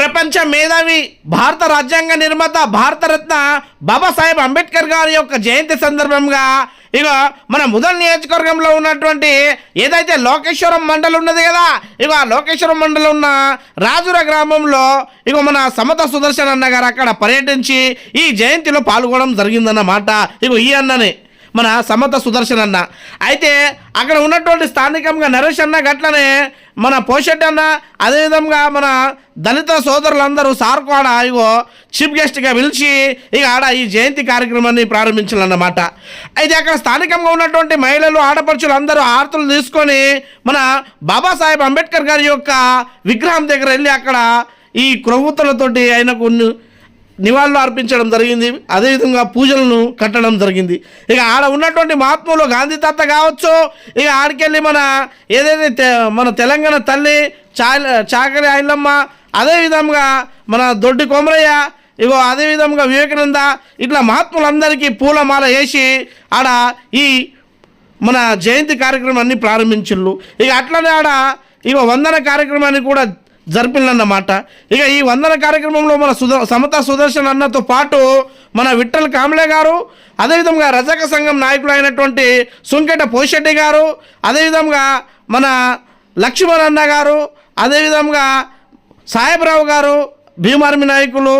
ప్రపంచ మేధావి భారత రాజ్యాంగ నిర్మాత భారతరత్న బాబాసాహెబ్ అంబేద్కర్ గారి యొక్క జయంతి సందర్భంగా ఇక మన ముదల్ నియోజకవర్గంలో ఉన్నటువంటి ఏదైతే లోకేశ్వరం మండలం ఉన్నది కదా ఇక ఆ లోకేశ్వరం మండలం ఉన్న రాజుర గ్రామంలో ఇక మన సమత సుదర్శన్ అన్న గారు అక్కడ పర్యటించి ఈ జయంతిలో పాల్గొనడం జరిగిందన్నమాట. ఇక ఈ అన్ననే. మన సమత సుదర్శన్ అన్న. అయితే అక్కడ ఉన్నటువంటి స్థానికంగా నరేష్ అన్న గట్లనే మన పోషెట్ అన్న అదేవిధంగా మన దళిత సోదరులందరూ సార్కు ఆడ ఇగో చీఫ్ గెస్ట్గా పిలిచి ఇక ఆడ ఈ జయంతి కార్యక్రమాన్ని ప్రారంభించాలన్నమాట. అయితే అక్కడ స్థానికంగా ఉన్నటువంటి మహిళలు ఆడపడుచులు అందరూ ఆరతులు తీసుకొని మన బాబాసాహెబ్ అంబేద్కర్ గారి యొక్క విగ్రహం దగ్గర వెళ్ళి అక్కడ ఈ క్రొవ్వుతులతోటి ఆయనకు నివాళులు అర్పించడం జరిగింది. అదేవిధంగా పూజలను కట్టడం జరిగింది. ఇక ఆడ ఉన్నటువంటి మహాత్ములు గాంధీ తాత కావచ్చు ఇక ఆడికెళ్ళి మన ఏదైతే మన తెలంగాణ తల్లి చా చాకరి ఐలమ్మ అదేవిధంగా మన దొడ్డి కొమరయ్య ఇగో అదేవిధంగా వివేకానంద ఇట్లా మహాత్ములందరికీ పూలమాల వేసి ఆడ ఈ మన జయంతి కార్యక్రమాన్ని ప్రారంభించిళ్ళు. ఇక అట్లనే ఆడ ఇక వందన కార్యక్రమాన్ని కూడా జరిపిందన్నమాట ఇక ఈ వందన కార్యక్రమంలో మన సుద సమత సుదర్శన్ అన్నతో పాటు మన విఠల్ కామలే గారు అదేవిధంగా రజక సంఘం నాయకులు అయినటువంటి సుంకెట పోషెట్టి గారు అదేవిధంగా మన లక్ష్మణ్ అన్న గారు అదేవిధంగా సాహెబరావు గారు భీమార్మి నాయకులు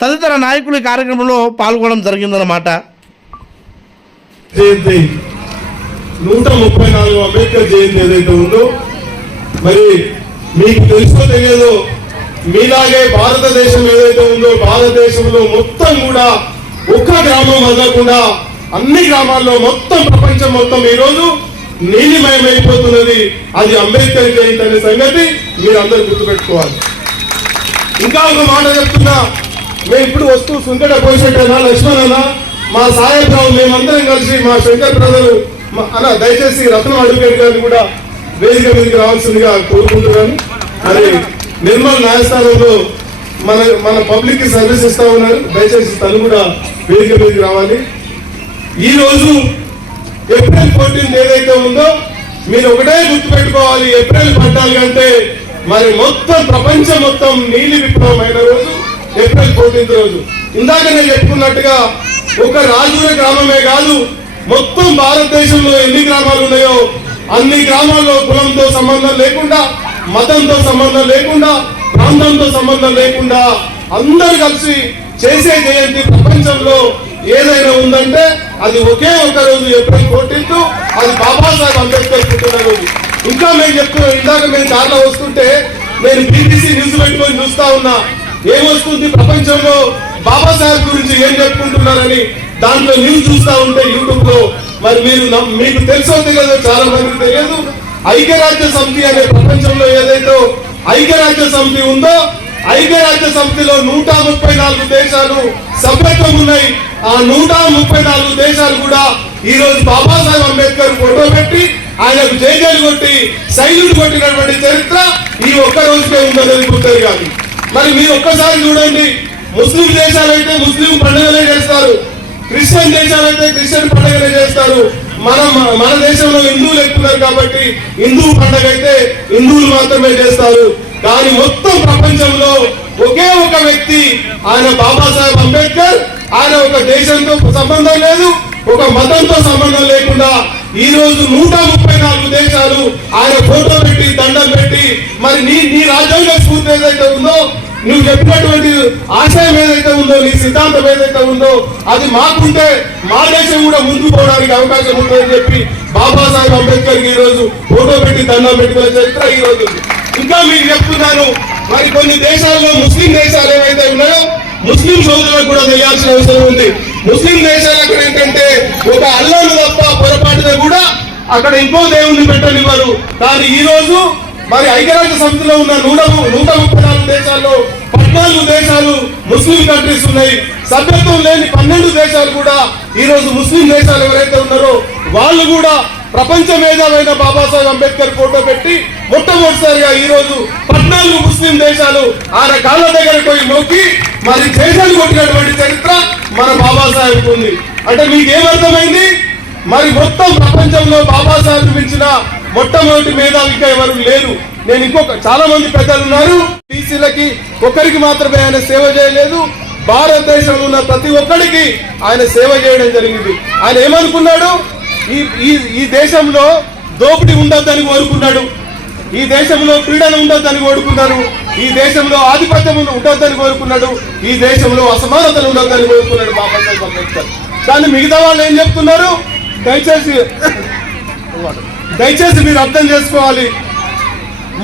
తదితర నాయకులు ఈ కార్యక్రమంలో పాల్గొనడం జరిగిందన్నమాట. జయంతి. నూట ముప్పై నాలుగు అంబేద్కర్ జయంతి ఏదైతే ఉందో మరి మీకు తెలుసో తెలియదో మీలాగే భారతదేశం ఏదైతే ఉందో భారతదేశంలో మొత్తం కూడా ఒక్క గ్రామం వదలకుండా అన్ని గ్రామాల్లో మొత్తం ప్రపంచం మొత్తం ఈరోజు నీలిమయమైపోతున్నది. అది అంబేద్కర్ జయంతి అనే సంగతి మీరు అందరు గుర్తుపెట్టుకోవాలి. ఇంకా ఒక మాట చెప్తున్నా. మేము ఇప్పుడు వస్తూ సుంకట పోయినట్టేనా లక్ష్మణ్ అన్న మా సాయబ్రావు మేమందరం కలిసి మా శంకర్ ప్రజలు అన్న దయచేసి రత్నం అడ్వకేట్ గారిని కూడా వేదిక మీదకి రావాల్సిందిగా కోరుకుంటున్నాను. మరి నిర్మల్ న్యాయస్థానంలో మన మన పబ్లిక్కి సర్వీస్ ఇస్తా ఉన్నారు. దయచేసి తను కూడా వేదిక మీదకి రావాలి. ఈ రోజు ఏప్రిల్ ఫోర్టీన్త్ ఏదైతే ఉందో మీరు ఒకటే గుర్తుపెట్టుకోవాలి. ఏప్రిల్ పద్నాలుగు అంటే మరి మొత్తం ప్రపంచం మొత్తం నీలి విప్లవం అయిన రోజు ఏప్రిల్ ఫోర్టీన్త్ రోజు. ఇందాక నేను చెప్పుకున్నట్టుగా ఒక రాజుల గ్రామమే కాదు మొత్తం భారతదేశంలో ఎన్ని గ్రామాలు ఉన్నాయో అన్ని గ్రామాల్లో కులంతో సంబంధం లేకుండా మతంతో సంబంధం లేకుండా ప్రాంతంతో సంబంధం లేకుండా అందరు కలిసి చేసే జయంతి ప్రపంచంలో ఏదైనా ఉందంటే అది ఒకే ఒక రోజు ఏప్రిల్ ఫోర్టీన్త్ అది బాబాసాహెబ్ అంబేద్కర్ పుట్టిన రోజు. ఇంకా మేము చెప్తున్నాం ఇందాక మేము దారిలో వస్తుంటే నేను బీబీసీ న్యూస్ పెట్టుకొని చూస్తా ఉన్నా. ఏమొస్తుంది ప్రపంచంలో బాబాసాహెబ్ గురించి ఏం చెప్పుకుంటున్నారని దాంట్లో న్యూస్ చూస్తా ఉంటే యూట్యూబ్లో మరి మీరు నమ్- మీకు తెలుసో తెలియదు చాలా మందికి తెలియదు. ఐక్యరాజ్య సమితి అనే ప్రపంచంలో ఏదైతే ఐక్యరాజ్య సమితి ఉందో ఐక్యరాజ్య సమితిలో నూట ముప్పై నాలుగు దేశాలు సభ్యత్వం ఉన్నాయి. ఆ నూట ముప్పై నాలుగు దేశాలు కూడా ఈ రోజు బాబాసాహెబ్ అంబేద్కర్ ఫోటో పెట్టి ఆయనకు జైజలు కొట్టి శైలుడు కొట్టినటువంటి చరిత్ర ఈ ఒక్క రోజుకే ఉందనేది గుర్తుంది కాదు. మరి మీరు ఒక్కసారి చూడండి ముస్లిం దేశాలు అయితే ముస్లిం పండుగలే చేస్తారు. క్రిస్టియన్ దేశాలు అయితే క్రిస్టియన్ పండుగనే చేస్తారు. మన మన దేశంలో హిందువులు ఎక్కున్నారు కాబట్టి హిందూ పండుగ అయితే హిందువులు మాత్రమే చేస్తారు. కానీ మొత్తం ప్రపంచంలో ఒకే ఒక వ్యక్తి ఆయన బాబాసాహెబ్ అంబేద్కర్. ఆయన ఒక దేశంతో సంబంధం లేదు ఒక మతంతో సంబంధం లేకుండా ఈ రోజు నూట ముప్పై నాలుగు దేశాలు ఆయన ఫోటో పెట్టి దండం పెట్టి మరి నీ నీ రాజ్యాంగ స్ఫూర్తి ఏదైతే ఉందో నువ్వు చెప్పినటువంటి ఆశయం ఏదైతే ఉందో నీ సిద్ధాంతం ఏదైతే ఉందో అది మాకుంటే మా దేశం కూడా ముందుకు పోవడానికి అవకాశం ఉందని చెప్పి బాబాసాహెబ్ అంబేద్కర్ ఈ రోజు ఫోటో పెట్టి దండం పెట్టుకునే చరిత్ర ఈ రోజు ఇంకా మీకు చెప్తున్నాను మరి కొన్ని దేశాల్లో ముస్లిం దేశాలు ఏవైతే ఉన్నాయో ముస్లిం సోదరులకు కూడా తెలియాల్సిన అవసరం ఉంది. ముస్లిం దేశాలు అక్కడ ఏంటంటే ఒక అల్లాను తప్ప పొరపాటున కూడా అక్కడ ఇంకో దేవుణ్ణి పెట్టనివ్వరు. కానీ ఈ రోజు మరి ఐక్యరాజ్య సమితిలో ఉన్న నూట నూట ముప్పై నాలుగు దేశాల్లో పద్నాలుగు దేశాలు ముస్లిం కంట్రీస్ ఉన్నాయి. సభ్యత్వం లేని పన్నెండు దేశాలు కూడా ఈ రోజు ముస్లిం దేశాలు ఎవరైతే ఉన్నారో వాళ్ళు కూడా ప్రపంచ మేధావైన బాబాసాహెబ్ అంబేద్కర్ ఫోటో పెట్టి మొట్టమొదటిసారిగా ఈరోజు పద్నాలుగు ముస్లిం దేశాలు ఆయన కాళ్ళ దగ్గర పోయి నొక్కి మరి దేశాలు కొట్టినటువంటి చరిత్ర మన బాబాసాహెబ్ ఉంది. అంటే మీకు ఏమర్థమైంది మరి మొత్తం ప్రపంచంలో బాబాసాహెబ్ మించిన మొట్టమొదటి మేధావి ఇంకా ఎవరు లేరు. నేను ఇంకొక చాలా మంది పెద్దలు ఉన్నారు. బీసీలకి ఒకరికి మాత్రమే ఆయన సేవ చేయలేదు. భారతదేశంలో ఉన్న ప్రతి ఒక్కరికి ఆయన సేవ చేయడం జరిగింది. ఆయన ఏమనుకున్నాడు? ఈ ఈ దేశంలో దోపిడీ ఉండొద్దని కోరుకున్నాడు. ఈ దేశంలో క్రీడలు ఉండొద్దని కోరుకున్నాడు. ఈ దేశంలో ఆధిపత్యం ఉండొద్దని కోరుకున్నాడు. ఈ దేశంలో అసమానతలు ఉండొద్దని కోరుకున్నాడు బాబాసాహెబ్ అంబేద్కర్. కానీ మిగతా వాళ్ళు ఏం చెప్తున్నారు? దయచేసి దయచేసి మీరు అర్థం చేసుకోవాలి.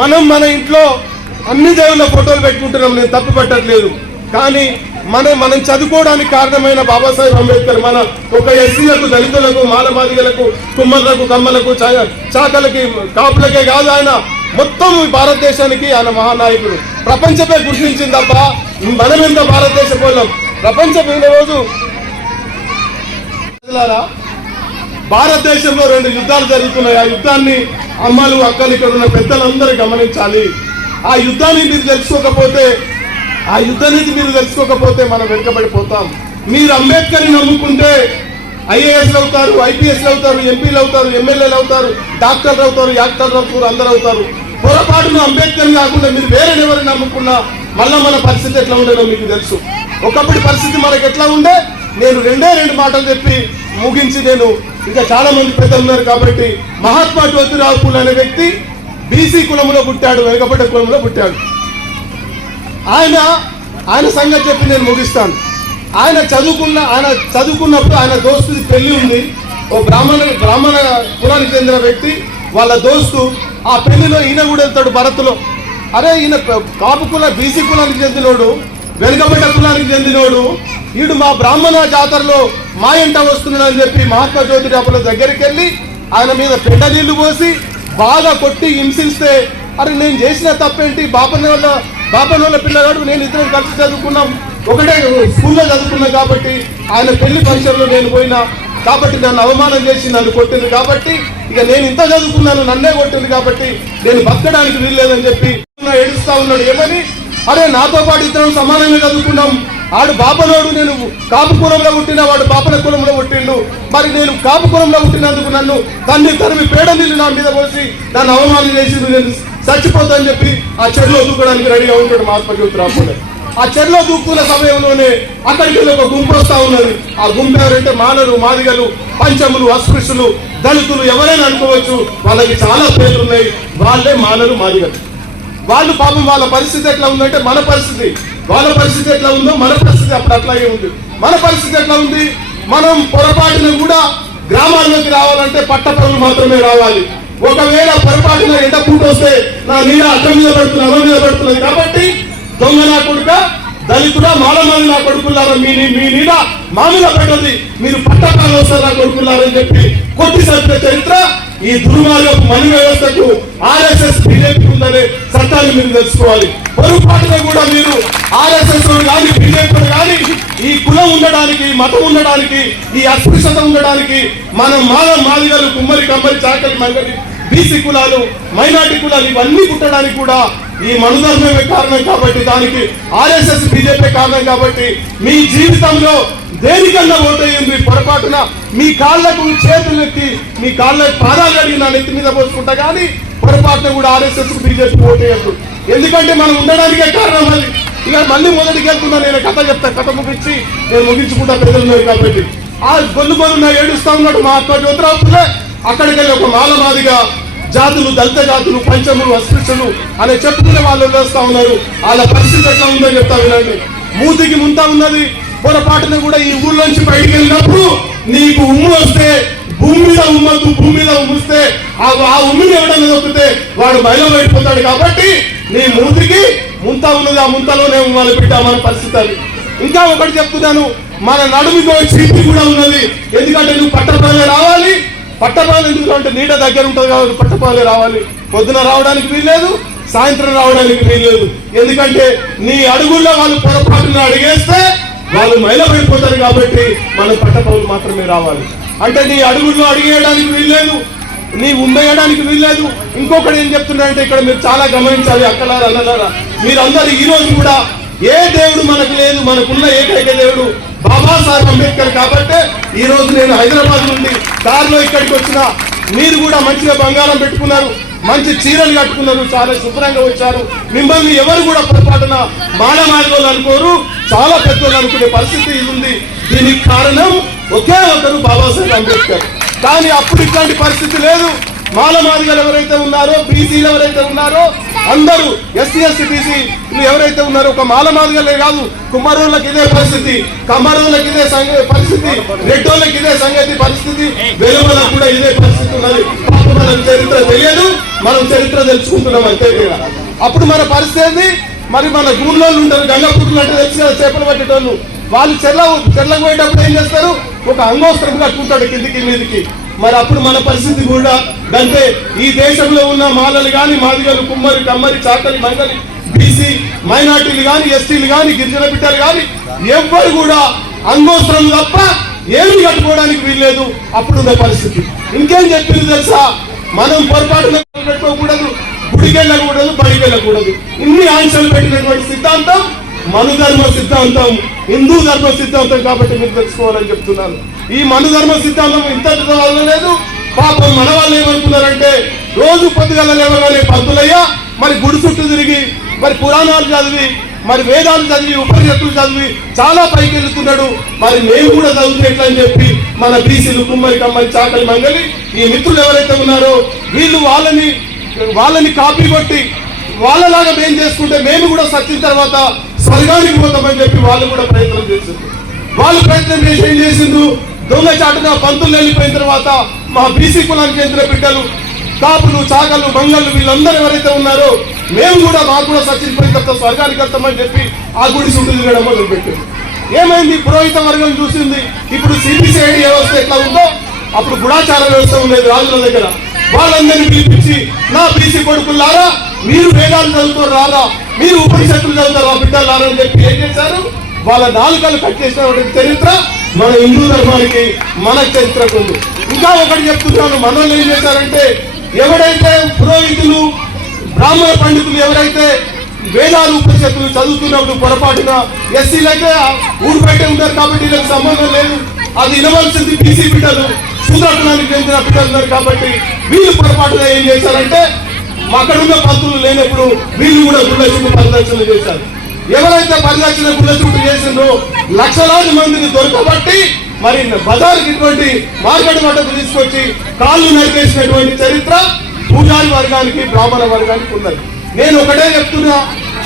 మనం మన ఇంట్లో అన్ని దేవుళ్ళ ఫోటోలు పెట్టుకుంటున్నాం. నేను తప్పు పెట్టట్లేదు. కానీ మనం మనం చదువుకోవడానికి కారణమైన బాబాసాహెబ్ అంబేద్కర్ మన ఒక ఎస్సీలకు దళితులకు మాలమాదిగలకు కుమ్మర్లకు కమ్మలకు చాకలకి కాపులకే కాదు ఆయన. మొత్తం భారతదేశానికి ఆయన మహానాయకుడు. ప్రపంచమే గుర్తించింది తప్ప మనం ఎంత భారతదేశ పోలం ప్రపంచం ఈ రోజు భారతదేశంలో రెండు యుద్ధాలు జరుగుతున్నాయి. ఆ యుద్ధాన్ని అమ్మలు అక్కలు ఇక్కడ ఉన్న పెద్దలందరూ గమనించాలి. ఆ యుద్ధాన్ని మీరు తెలుసుకోకపోతే ఆ యుద్ధానికి మీరు తెలుసుకోకపోతే మనం వెనుకబడిపోతాం. మీరు అంబేద్కర్ నమ్ముకుంటే ఐఏఎస్ అవుతారు ఐపీఎస్ అవుతారు ఎంపీలు అవుతారు ఎమ్మెల్యేలు అవుతారు డాక్టర్లు అవుతారు యాక్టర్లు అవుతారు అందరూ అవుతారు. పొరపాటున అంబేద్కర్ కాకుండా మీరు వేరే ఎవరిని నమ్ముకున్నా మళ్ళా మన పరిస్థితి ఎట్లా ఉండేదో మీకు తెలుసు. ఒకప్పటి పరిస్థితి మనకు ఎట్లా ఉండే? నేను రెండే రెండు మాటలు చెప్పి ముగించి నేను ఇంకా చాలా మంది పెద్దలు ఉన్నారు కాబట్టి మహాత్మా జ్యోతిరావు పూలే అనే వ్యక్తి బీసీ కులంలో పుట్టాడు వెనుకబడ్డ కులంలో పుట్టాడు. ఆయన ఆయన సంగతి చెప్పి నేను ముగిస్తాను. ఆయన చదువుకున్న ఆయన చదువుకున్నప్పుడు ఆయన దోస్తుది పెళ్ళి ఉంది. ఓ బ్రాహ్మణ బ్రాహ్మణ కులానికి చెందిన వ్యక్తి వాళ్ళ దోస్తు ఆ పెళ్ళిలో ఈయన కూడా వెళ్తాడు భరత్లో. అరే ఈయన కాపు కుల బీసీ కులానికి చెందినోడు వెనుకబడ్డ కులానికి చెందినోడు ఈడు మా బ్రాహ్మణ జాతరలో మా ఇంట వస్తున్నాడు అని చెప్పి మహాత్మా జ్యోతిరాపుల దగ్గరికి వెళ్ళి ఆయన మీద పెండ నీళ్ళు పోసి బాగా కొట్టి హింసిస్తే అరే నేను చేసిన తప్పేంటి? బాపన్న వాళ్ళ బాపన్న వాళ్ళ పిల్లగాడు నేను ఇద్దరం కలిసి చదువుకున్నాం. ఒకటే స్కూల్లో చదువుకున్నాం కాబట్టి ఆయన పెళ్ళి ఫంక్షన్లో నేను పోయినా. కాబట్టి నన్ను అవమానం చేసి నన్ను కొట్టింది కాబట్టి ఇక నేను ఇంత చదువుకున్నాను నన్నే కొట్టింది కాబట్టి నేను బతకడానికి వీల్లేదని చెప్పి ఏడుస్తా ఉన్నాడు. ఏమని? అరే నాతో పాటు ఇద్దరం సమానంగా చదువుకున్నాం. ఆడు బాపనోడు నేను కాపు కులంలో పుట్టిన వాడు బాపన కులంలో పుట్టిండు. మరి నేను కాపు కులంలో పుట్టినందుకు నన్ను తన్ని తరిమి పేడ నీళ్ళు నా మీద పోసి నన్ను అవమానం చేసి నేను చచ్చిపోతానని చెప్పి ఆ చెరులో దూకడానికి రెడీగా ఉంటాడు మహాత్మా రాకుండా ఆ చెరులో దూక్కున్న సమయంలోనే అక్కడికి వెళ్ళి ఒక గుంపు వస్తా ఉన్నది. ఆ గుంపు ఎవరంటే మానవులు మాదిగలు పంచములు అస్పృశ్యులు దళితులు ఎవరైనా అనుకోవచ్చు. వాళ్ళకి చాలా పేర్లు ఉన్నాయి. వాళ్ళే మానరు మాదిగలు. వాళ్ళు పాపం వాళ్ళ పరిస్థితి ఎట్లా ఉందంటే మన పరిస్థితి. వాళ్ళ పరిస్థితి ఎట్లా ఉందో మన పరిస్థితి అప్పుడు అట్లాగే ఉంది. మన పరిస్థితి ఎట్లా ఉంది? మనం పొరపాటున కూడా గ్రామాల్లోకి రావాలంటే పట్ట పనులు మాత్రమే రావాలి. ఒకవేళ పొరపాటున ఎండ పూట వస్తే నా నీడ అడ్డం మీద పడుతుంది అమ్మ మీద పడుతున్నది కాబట్టి దొంగ నా కొడుక దళితుడా మాలమాలి నా కొడుకులారా మీ మీ నీడ మా పడ్డది మీరు పట్టకాలు వస్తారు నా కొడుకులారని చెప్పి కొట్టి సభ్య చరిత్ర ఈ దుర్మార్గపు మణి వ్యవస్థకు ఆర్ఎస్ఎస్ బీజేపీ ఉందనే చట్టాన్ని మీరు తెలుసుకోవాలి. పొరపాటున కూడా మీరు ఆర్ఎస్ఎస్ కానీ బీజేపీ కానీ ఈ కులం ఉండడానికి మతం ఉండడానికి ఈ అస్పృశ్యత ఉండడానికి మనం మాల మాదిగలు కుమ్మరి కమ్మరి చాకలి మంగలి బీసీ కులాలు మైనార్టీ కులాలు ఇవన్నీ పుట్టడానికి కూడా ఈ మనుధర్మమే కారణం కాబట్టి దానికి ఆర్ఎస్ఎస్ బీజేపీ కారణం కాబట్టి మీ జీవితంలో దేనికన్నా ఓటేయండి పొరపాటున మీ కాళ్ళకు చేతులు ఎత్తి మీ కాళ్ళ పాదాలు అడిగి నా నెత్తి మీద పోసుకుంటా కానీ పొరపాటున కూడా ఆర్ఎస్ఎస్ బీజేపీ ఓటేయద్దు ఎందుకంటే మనం ఉండడానికే కారణం అది. ఇక మళ్ళీ మొదటికి వెళ్తున్నా నేను కథ చెప్తా కథ ముగించి నేను ముగించుకుంటా ప్రజలు ఉన్నారు కాబట్టి. ఆ గొల్లు గొల్లున ఏడుస్తా ఉన్నాడు మా అక్క జ్యోతిరావు అక్కడికి వెళ్ళి ఒక మాలమాదిగా జాతులు దళిత జాతులు పంచములు అస్పృశ్యులు అనే చెప్పుకునే వాళ్ళు వేస్తా ఉన్నారు. వాళ్ళ పరిస్థితి ఎట్లా ఉందో చెప్తా వినండి. మూతికి ముంతా ఉన్నది పొరపాటున కూడా ఈ ఊర్లోంచి బయటికి వెళ్ళినప్పుడు నీకు ఉమ్ము వస్తే భూమి మీద ఉమ్మద్దు భూమి మీద ఉమ్మిస్తే ఆ ఉమ్మిని ఎవడన్నా దొక్కితే వాడు బయలు పడిపోతాడు కాబట్టి నీ మూతికి ముంత ఉన్నది ఆ ముంతలోనే ఉమ్మాలి పెట్టామని పరిస్థితి అది. ఇంకా ఒకటి చెప్తున్నాను మన నడుముకో చీపి కూడా ఉన్నది. ఎందుకంటే నువ్వు పట్టపాలే రావాలి. పట్టపాలు ఎందుకంటే నీడ దగ్గర ఉంటుంది కాబట్టి పట్టపాలే రావాలి. పొద్దున రావడానికి వీల్లేదు సాయంత్రం రావడానికి వీల్లేదు. ఎందుకంటే నీ అడుగుల్లో వాళ్ళు పొరపాటున అడిగేస్తే వాళ్ళు మైలపడిపోతారు కాబట్టి మనం పట్టపౌలు మాత్రమే రావాలి. అంటే నీ అడుగుల్లో అడిగేయడానికి వీల్లేదు నీ ఉండేయడానికి వీల్లేదు. ఇంకొకటి ఏం చెప్తున్నా అంటే ఇక్కడ మీరు చాలా గమనించాలి అక్కలారా అన్నలారా. మీరందరూ ఈ రోజు కూడా ఏ దేవుడు మనకు లేదు మనకున్న ఏకైక దేవుడు బాబాసాహెబ్ అంబేద్కర్ కాబట్టి ఈ రోజు నేను హైదరాబాద్ నుండి కారులో ఇక్కడికి వచ్చిన. మీరు కూడా మంచిగా బంగారం పెట్టుకున్నారు. మంచి చీరలు కట్టుకున్నారు చాలా శుభ్రంగా వచ్చారు మిమ్మల్ని ఎవరు కూడా పొరపాటున మానమాడవాళ్ళు అనుకోరు చాలా పెద్దోళ్ళు అనుకునే పరిస్థితి ఉంది. దీనికి కారణం ఒకే ఒకరు బాబాసాహెబ్ అంబేద్కర్. కానీ అప్పుడు ఇట్లాంటి పరిస్థితి లేదు. మాలమాదిగలు ఎవరైతే ఉన్నారో బీసీలు ఎవరైతే ఉన్నారో అందరూ ఎస్సీ ఎస్టీ బీసీ ఎవరైతే ఉన్నారో ఒక మాలమాదిగలే కాదు కుమ్మరోళ్ళకి ఇదే పరిస్థితి కమ్మరోళ్ళకి ఇదే పరిస్థితి రెడ్డోళ్ళకి ఇదే సంగతి పరిస్థితి వెలుగులకు కూడా ఇదే పరిస్థితి ఉన్నది. మనం చరిత్ర తెలియదు మనం చరిత్ర తెలుసుకుంటున్నాం అంతే అప్పుడు మన పరిస్థితి మరి మన గూళ్ళోళ్ళు ఉంటారు గంగపూర్లు అంటే తెలుసు కదా చేపలు పట్టేటోళ్ళు. వాళ్ళు చెల్ల చెల్లకు పోయేటప్పుడు ఏం చేస్తారు? ఒక అంగోస్త్రం కట్టుకుంటాడు కిందికి మీదికి. మరి అప్పుడు మన పరిస్థితి కూడా అంటే ఈ దేశంలో ఉన్న మాలలు కానీ మాదిగలు కుమ్మరి కమ్మరి చాకలి మంగలి బీసీ మైనార్టీలు కానీ ఎస్టీలు కానీ గిరిజన బిడ్డలు కానీ ఎవ్వరు కూడా అంగోస్త్రం తప్ప ఏమి కట్టుకోవడానికి వీల్లేదు. అప్పుడున్న పరిస్థితి. ఇంకేం చెప్పింది తెలుసా? మనం పొరపాటున పెట్టుకోకూడదు గుడికెళ్ళకూడదు బడికెళ్ళకూడదు. వెళ్ళకూడదు ఇన్ని ఆంక్షలు పెట్టినటువంటి సిద్ధాంతం మనుధర్మ సిద్ధాంతం హిందూ ధర్మ సిద్ధాంతం కాబట్టి మీరు తెలుసుకోవాలని చెప్తున్నాను. ఈ మనుధర్మ సిద్ధాంతం ఇంత లేదు. పాపం మన వాళ్ళు ఏమనుకున్నారంటే రోజు పొద్దుగల లేవగానే పంతులయ్యా మరి గుడి చుట్టూ తిరిగి మరి పురాణాలు చదివి మరి వేదాలు చదివి ఉపనిషత్తులు చదివి చాలా పైకి వెళ్తున్నాడు. మరి మేము కూడా చదువుతున్నట్లు అని చెప్పి మన బీసీలు కుమ్మరి కమ్మరి చాకలి మంగలి ఈ మిత్రులు ఎవరైతే ఉన్నారో వీళ్ళు వాళ్ళని వాళ్ళని కాపీ కొట్టి వాళ్ళలాగా మేము చేసుకుంటే మేము కూడా సచ్చిన తర్వాత స్వర్గానికి పోతామని చెప్పి వాళ్ళు కూడా ప్రయత్నం చేసింది వాళ్ళు ప్రయత్నం చేసి ఏం చేసిండ్రు? దొంగ పంతులు వెళ్ళిపోయిన తర్వాత మా బీసీ కులానికి చెందిన బిడ్డలు కాపులు చాకలు మంగళ్ళు వీళ్ళందరూ ఎవరైతే ఉన్నారో మేము కూడా మాకు కూడా సచిన్ పరికర్త స్వర్గానికి వెళ్తామని చెప్పి ఆ గుడి చుట్టూ తిరగడం మొదలుపెట్టింది ఏమైంది? పురోహిత వర్గం చూసింది. ఇప్పుడు సిబిసిఐడి వ్యవస్థ ఎట్లా ఉందో అప్పుడు గుడాచార వ్యవస్థ ఉండేది రాజుల దగ్గర. వాళ్ళందరినీ పిలిపించి నా బీసీ కొడుకులారా మీరు వేదాలు చదువుతారు రారా మీరు ఉపనిషత్తులు చదువుతారు ఆ బిడ్డలారా అని చెప్పి ఏం చేశారు? వాళ్ళ నాలుకలు కట్ చరిత్ర మన హిందూ ధర్మానికి మన చరిత్రకు ఉంది. ఇంకా ఒకటి చెప్తున్నాను మనల్ని ఏం చేశారంటే ఎవడైతే పురోహితులు బ్రాహ్మణ పండితులు ఎవరైతే వేదాలు ఉపనిషత్తులు చదువుతున్నప్పుడు పొరపాటున ఎస్సీలైతే ఊరు బయట ఉంటారు కాబట్టి వీళ్ళకి సంబంధం లేదు. అది వినవలసింది బీసీ బిడ్డలు సూదర్శనానికి చెందిన బిడ్డలు ఉన్నారు కాబట్టి వీళ్ళు పొరపాటున ఏం చేశారంటే అక్కడ ఉన్న పంతులు లేనప్పుడు వీళ్ళు కూడా గుళ్ళ చుట్టూ చేశారు. ఎవరైతే పరిరక్షణ గుళ్ళ చుట్టూ చేసిందో లక్షలాది మందిని దొరకబట్టి మరి బజార్కి ఇటువంటి మార్కెట్ మట్టకు తీసుకొచ్చి కాళ్ళు నరికేసినటువంటి చరిత్ర పూజారి వర్గానికి బ్రాహ్మణ వర్గానికి ఉన్నది. నేను ఒకటే చెప్తున్నా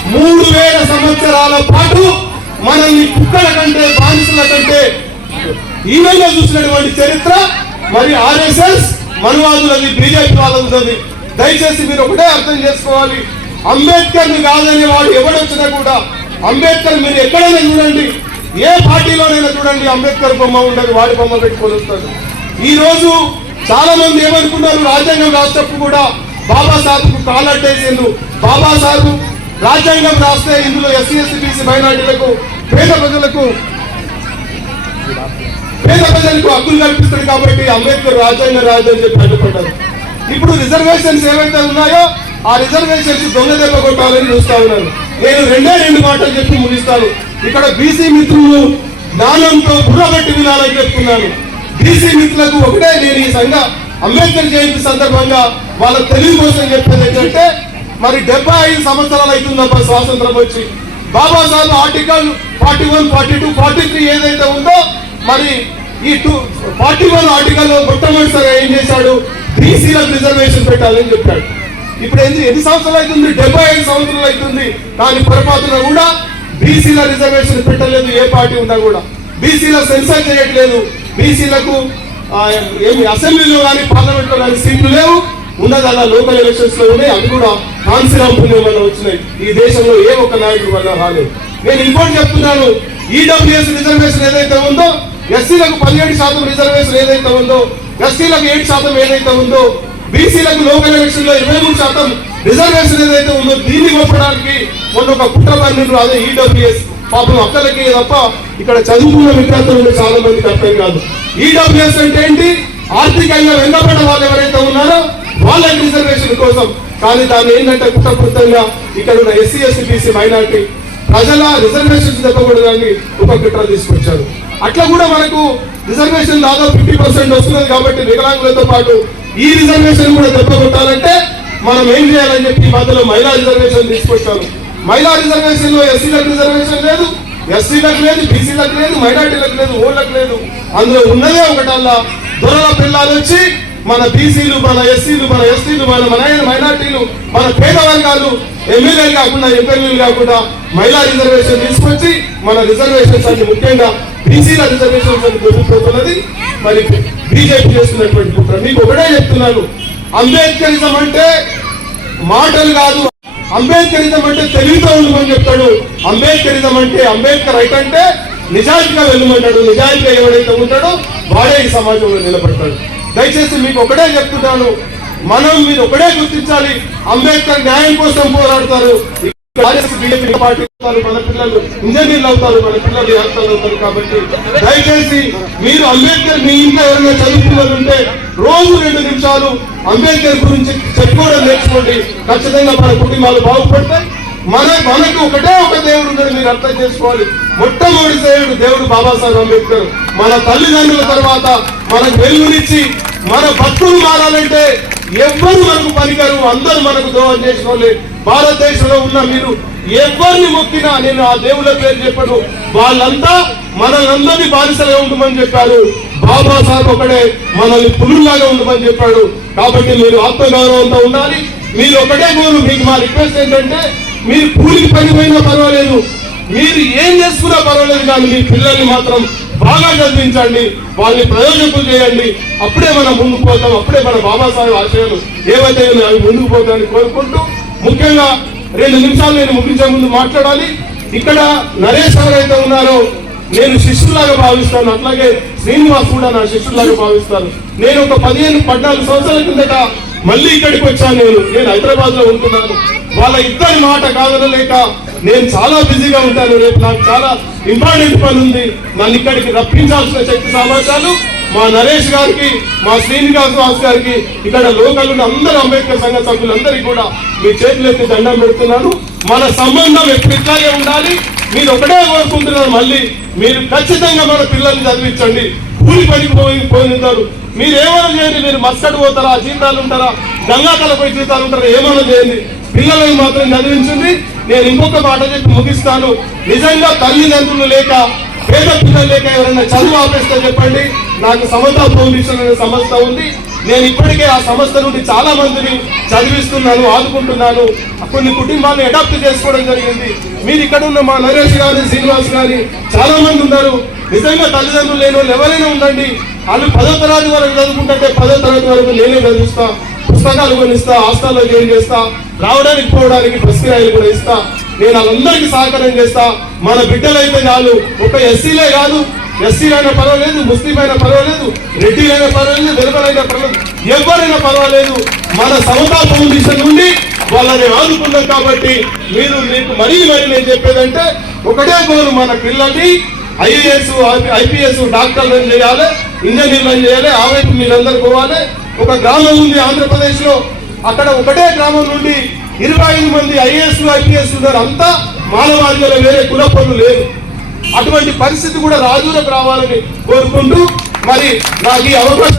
మూడు వేల సంవత్సరాల పాటు మనల్ని కుక్కల కంటే బానిసల కంటే ఈవెన్గా చూసినటువంటి చరిత్ర మరి ఆర్ఎస్ఎస్ మనువాదులది బీజేపీ వాళ్ళది దయచేసి మీరు ఒకటే అర్థం చేసుకోవాలి. అంబేద్కర్ని కాదనే వాడు ఎవడొచ్చినా కూడా అంబేద్కర్ మీరు ఎక్కడైనా చూడండి ఏ పార్టీలోనైనా చూడండి అంబేద్కర్ బొమ్మ ఉండదు వాడి బొమ్మ పెట్టుకొని వస్తాడు. ఈ రోజు చాలా మంది ఏమనుకున్నారు రాజ్యాంగం రాసేటప్పుడు కూడా బాబాసాహెబ్కు కాలట్టేసిండు బాబాసాహెబ్ రాజ్యాంగం రాస్తే ఇందులో ఎస్సీ ఎస్సీ బీసీ మైనార్టీలకు పేద ప్రజలకు పేద ప్రజలకు హక్కులు కల్పిస్తాడు కాబట్టి అంబేద్కర్ రాజ్యాంగం రాదని చెప్పి అడ్డుపడ్డారు ఇప్పుడు రిజర్వేషన్స్ ఏవైతే ఉన్నాయో ఆ రిజర్వేషన్స్ దొంగ దెబ్బ కొట్టాలని చూస్తా ఉన్నాను నేను రెండే రెండు మాటలు చెప్పి ముగిస్తాను. ఇక్కడ బీసీ మిత్రులు జ్ఞానంతో బుర్రబట్టి వినాలని చెప్తున్నాను. బీసీ మిత్రులకు ఒకటే నేను ఈ సంఘ అంబేద్కర్ జయంతి సందర్భంగా వాళ్ళ తెలివి కోసం చెప్పేది ఏంటంటే మరి డెబ్బై ఐదు సంవత్సరాలు అవుతుందబ్బా స్వాతంత్రం వచ్చి. Babasaheb article forty one forty two forty three ఏదైతే ఉందో మరి ఈ టూ ఫార్టీ వన్ ఆర్టికల్లో మొట్టమొదటిసారి ఏం చేశాడు? బీసీలకు రిజర్వేషన్ పెట్టాలని చెప్పాడు. ఇప్పుడు ఎన్ని ఎన్ని సంవత్సరాలు అవుతుంది? డెబ్బై ఐదు సంవత్సరాలు అవుతుంది. కానీ పొరపాటున కూడా బీసీల రిజర్వేషన్ పెట్టలేదు ఏ పార్టీ ఉన్నా కూడా. బీసీల సెన్సర్ చేయట్లేదు. బీసీలకు ఏమి అసెంబ్లీలో కానీ పార్లమెంట్లో కానీ సీట్లు లేవు. ఉన్నది అలా లోకల్ ఎలక్షన్స్లో ఉన్నాయి. అవి కూడా కాన్సిరాంపుణ్యం వల్ల వచ్చినాయి. ఈ దేశంలో ఏ ఒక్క నాయకుడు వల్ల రాలేదు. నేను ఇంకోటి చెప్తున్నాను. ఈడబ్ల్యూఎస్ రిజర్వేషన్ ఏదైతే ఉందో ఎస్సీలకు పదిహేడు శాతం రిజర్వేషన్ ఏదైతే ఉందో ఎస్సీలకు ఏడు శాతం ఏదైతే ఉందో బీసీలకు లోకల్ ఎలక్షన్లో ఇరవై మూడు శాతం రిజర్వేషన్ ఏదైతే ఉందో దీన్ని గొప్పడానికి మొన్న ఒక కుట్ర పన్నెండు అదే ఈడబ్ల్యూఎస్ పాపం అక్కలకి తప్ప ఇక్కడ చదువుకున్న విద్యార్థులు చాలా మందికి అర్థం కాదు. ఈడబ్ల్యూఎస్ అంటే ఏంటి? ఆర్థికంగా వెనుకబడ్డ వాళ్ళు ఎవరైతే ఉన్నారో వాళ్ళకి రిజర్వేషన్ కోసం. కానీ దాన్ని ఏంటంటే కుట్రపూరితంగా ఇక్కడ ఉన్న ఎస్సీ ఎస్సీ బీసీ మైనార్టీ ప్రజల రిజర్వేషన్స్ దెబ్బకూడదని ఒక కుట్ర తీసుకొచ్చారు. అట్లా కూడా మనకు రిజర్వేషన్ దాదాపు ఫిఫ్టీ పర్సెంట్ వస్తున్నది కాబట్టి వికలాంగులతో పాటు ఈ రిజర్వేషన్ కూడా దెబ్బకొట్టాలంటే మనం ఏం చేయాలని చెప్పి మధ్యలో మహిళా రిజర్వేషన్ తీసుకొచ్చారు. మహిళా రిజర్వేషన్లో ఎస్సీలకు రిజర్వేషన్ లేదు ఎస్సీలకు లేదు బీసీలకు లేదు మైనార్టీలకు లేదు ఓళ్ళకు లేదు. అందులో ఉన్నదే ఒకటల్లా దొరల పిల్లలు వచ్చి మన బీసీలు మన ఎస్సీలు మన ఎస్టీలు మన మన మైనార్టీలు మన పేద వర్గాలు ఎమ్మెల్యేలు కాకుండా ఎంపీలు కాకుండా మహిళా రిజర్వేషన్ తీసుకొచ్చి మన రిజర్వేషన్స్ అన్ని ముఖ్యంగా బీసీల రిజర్వేషన్స్ అని దొరికిపోతున్నది మరి బీజేపీ చేస్తున్నటువంటి కుట్ర. మీకు ఒకటే చెప్తున్నాను. అంబేద్కరిజం అంటే మాటలు కాదు. అంబేద్కరిజం అంటే తెలివితో ఉండమని చెప్తాడు. అంబేద్కరిజం అంటే అంబేద్కర్ రైట్ అంటే నిజాయితీగా వెళ్ళమంటాడు. నిజాయితీగా ఎవడైతే ఉంటాడో వాడే ఈ సమాజంలో నిలబడతాడు. దయచేసి మీకు ఒకటే చెప్తున్నాను మనం మీరు ఒకటే గుర్తించాలి. అంబేద్కర్ న్యాయం కోసం పోరాడతారు. పార్టీ అవుతారు, మన పిల్లలు. ఇంజనీర్లు అవుతారు మన పిల్లలు డాక్టర్లు అవుతారు కాబట్టి దయచేసి మీరు అంబేద్కర్ మీ ఇంట్లో ఎవరైనా చదువుకున్నది ఉంటే రోజు రెండు నిమిషాలు అంబేద్కర్ గురించి చెప్పుకోవడం నేర్చుకోండి. ఖచ్చితంగా మన కుటుంబాలు బాగుపడతాయి. మన మనకు ఒకటే ఒక దేవుడు ఉన్నాడు మీరు అర్థం చేసుకోవాలి. మొట్టమొదటి దేవుడు దేవుడు బాబాసాహెబ్ అంబేద్కర్. మన తల్లిదండ్రుల తర్వాత మనకు వెలుగునిచ్చి మన భక్తులు మారాలంటే ఎవ్వరు మనకు పనికరు అందరూ మనకు దోహం చేసుకోవాలి. భారతదేశంలో ఉన్న మీరు ఎవరిని మొక్కినా నేను ఆ దేవుళ్ళ పేరు చెప్పను. వాళ్ళంతా మనల్ని బానిసలుగా ఉండమని చెప్పారు. బాబా సాహెబ్ ఒకడే మనల్ని పులులాగా ఉండమని చెప్పాడు. కాబట్టి మీరు ఆత్మగౌరవంతో ఉండాలి. మీరు ఒకటే కోరు మీకు మా రిక్వెస్ట్ ఏంటంటే మీరు కూలికి పని పోయినా పర్వాలేదు. మీరు ఏం చేసుకున్నా పర్వాలేదు కానీ మీ పిల్లల్ని మాత్రం బాగా చదివించండి. వాళ్ళని ప్రయోజకులు చేయండి. అప్పుడే మనం ముందుకు పోతాం. అప్పుడే మన బాబాసాహెబ్ ఆశయాలు ఏవైతే అవి ముందుకు పోతామని కోరుకుంటూ ముఖ్యంగా రెండు నిమిషాలు నేను ముగించే ముందు మాట్లాడాలి. ఇక్కడ నరేష్ ఎవరైతే ఉన్నారో నేను శిష్యులాగా భావిస్తాను. అట్లాగే శ్రీనివాస్ కూడా నా శిష్యులాగా భావిస్తాను. నేను ఒక పదిహేను పద్నాలుగు సంవత్సరాల కిందట మళ్ళీ ఇక్కడికి వచ్చాను నేను. నేను హైదరాబాద్లో ఉంటున్నాను. వాళ్ళ ఇద్దరి మాట కాదనలేక నేను చాలా బిజీగా ఉంటాను. రేపు నాకు చాలా ఇంపార్టెంట్ పని ఉంది. నన్ను ఇక్కడికి రప్పించాల్సిన శక్తి సామర్థ్యాలు మా నరేష్ గారికి మా శ్రీనివాస్ వాస్ గారికి ఇక్కడ లోకల్ ఉన్న అందరు అంబేద్కర్ సంఘ సభ్యులందరికీ కూడా మీ చేతులెత్తి దండం పెడుతున్నాను. మన సంబంధం ఎప్పుడిట్లాగే ఉండాలి. మీరు ఒకటే కోరుకుంటున్నారు మళ్ళీ మీరు ఖచ్చితంగా మన పిల్లల్ని చదివించండి. కూలి పడిపోయి పోయి మీరేమైనా చేయండి? మీరు మస్కట్ పోతారా? జీతాలు ఉంటారా? గంగా పోయి జీతాలు ఉంటారా? ఏమైనా చేయండి? పిల్లలను మాత్రం చదివించండి. నేను ఇంకొక మాట చెప్పి ముగిస్తాను. నిజంగా తల్లిదండ్రులు లేక పేద పిల్లలు లేక ఎవరైనా చదువు ఆపేస్తే చెప్పండి. నాకు సమతా ఫౌండేషన్ అనే సంస్థ ఉంది. నేను ఇప్పటికే ఆ సంస్థ నుండి చాలా మందిని చదివిస్తున్నాను ఆదుకుంటున్నాను. కొన్ని కుటుంబాలను అడాప్ట్ చేసుకోవడం జరిగింది. మీరు ఇక్కడ ఉన్న మా నరేష్ గారి శ్రీనివాస్ గారి చాలా మంది ఉన్నారు. నిజంగా తల్లిదండ్రులు లేని వాళ్ళు ఎవరైనా ఉండండి. వాళ్ళు పదో తరగతి వరకు చదువుకుంటే పదో తరగతి వరకు నేనే చదివిస్తా పుస్తకాలు కొనిస్తా హాస్టల్లో జాయిన్ చేస్తా రావడానికి పోవడానికి బస్ కిరాయిలు కూడా ఇస్తా. నేను వాళ్ళందరికీ సహకారం చేస్తా. మన బిడ్డలైతే చాలు. ఒక ఎస్సీలే కాదు. ఎస్సీలైనా పర్వాలేదు ముస్లిం అయినా పర్వాలేదు రెడ్డిలైనా పర్వాలేదు వెలుగులైనా పర్వాలేదు ఎవరైనా పర్వాలేదు. మన సమతా ఫౌండేషన్ నుండి వాళ్ళని ఆదుకున్నాం కాబట్టి మీరు మీకు మరీ మరీ నేను చెప్పేదంటే ఒకటే గోరు మన పిల్లల్ని ఐఏఎస్ ఐపీఎస్ డాక్టర్లను చేయాలి? ఇంజనీర్లను చేయాలి ఆ వైపు మీరందరూ పోవాలి. ఒక గ్రామం ఉంది ఆంధ్రప్రదేశ్లో అక్కడ ఒకటే గ్రామం నుండి ఇరవై ఐదు మంది ఐఏఎస్ ఐపీఎస్ ఉన్నారు. అంతా మానవాళిలో వేరే కులపనులు లేరు అటువంటి పరిస్థితి కూడా రాజులకు రావాలని కోరుకుంటూ మరి నాకు ఈ అవకాశం